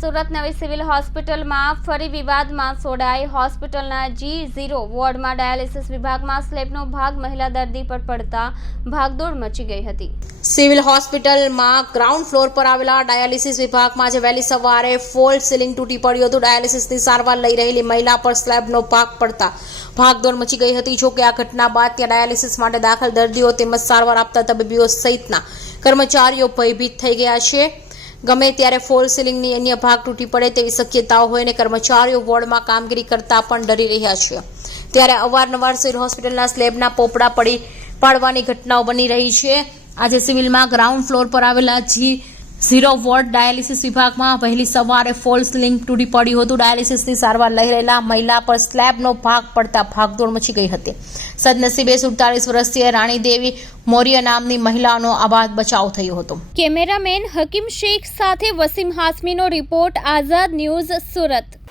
સુરત નવી સિવિલ હોસ્પિટલમાં ફરી વિવાદમાં સોડાઈ. હોસ્પિટલના G0 વોર્ડમાં ડાયાલિસિસ વિભાગમાં સ્લેબનો ભાગ મહિલા દર્દી પર પડતા ભાગદોડ મચી ગઈ હતી. સિવિલ હોસ્પિટલમાં ગ્રાઉન્ડ ફ્લોર પર આવેલા ડાયાલિસિસ વિભાગમાં આજે વહેલી સવારે ફોલ્ટ સીલિંગ તૂટી પડ્યું હતું. ડાયાલિસિસની સારવાર લઈ રહેલી મહિલા પર સ્લેબનો ભાગ પડતા ભાગદોડ મચી ગઈ હતી. જો કે આ ઘટના બાદ ત્યાં ડાયાલિસિસ માટે દાખલ દર્દીઓ તેમજ સારવાર આપતા તબીબીઓ સહિતના કર્મચારીઓ ભયભીત થઈ ગયા છે. ગમે ત્યારે ફોલ સીલિંગની અન્ય ભાગ તૂટી પડે તેવી શક્યતાઓ હોય અને કર્મચારીઓ વોર્ડમાં કામગીરી કરતા પણ ડરી રહ્યા છે. ત્યારે અવારનવાર સિવિલ હોસ્પિટલના સ્લેબના પોપડા પાડવાની ઘટનાઓ બની રહી છે. આજે સિવિલમાં ગ્રાઉન્ડ ફ્લોર પર આવેલા G0 વોર્ડ ડાયાલિસિસ વિભાગમાં વહેલી સવારે ફોલ સીલિંગ તૂટી પડ્યું હતું. ડાયાલિસિસની સારવાર લઈ રહેલા મહિલા પર સ્લેબનો ભાગ પડતા ભાગદોડ મચી ગઈ હતી. સદનસીબે 47 વર્ષીય રાણીદેવી મૌર્ય નામની મહિલાનો આબાદ બચાવ થયો હતો. કેમેરામેન હકીમ શેખ સાથે વસીમ હાસમીનો રિપોર્ટ, આઝાદ ન્યૂઝ, સુરત.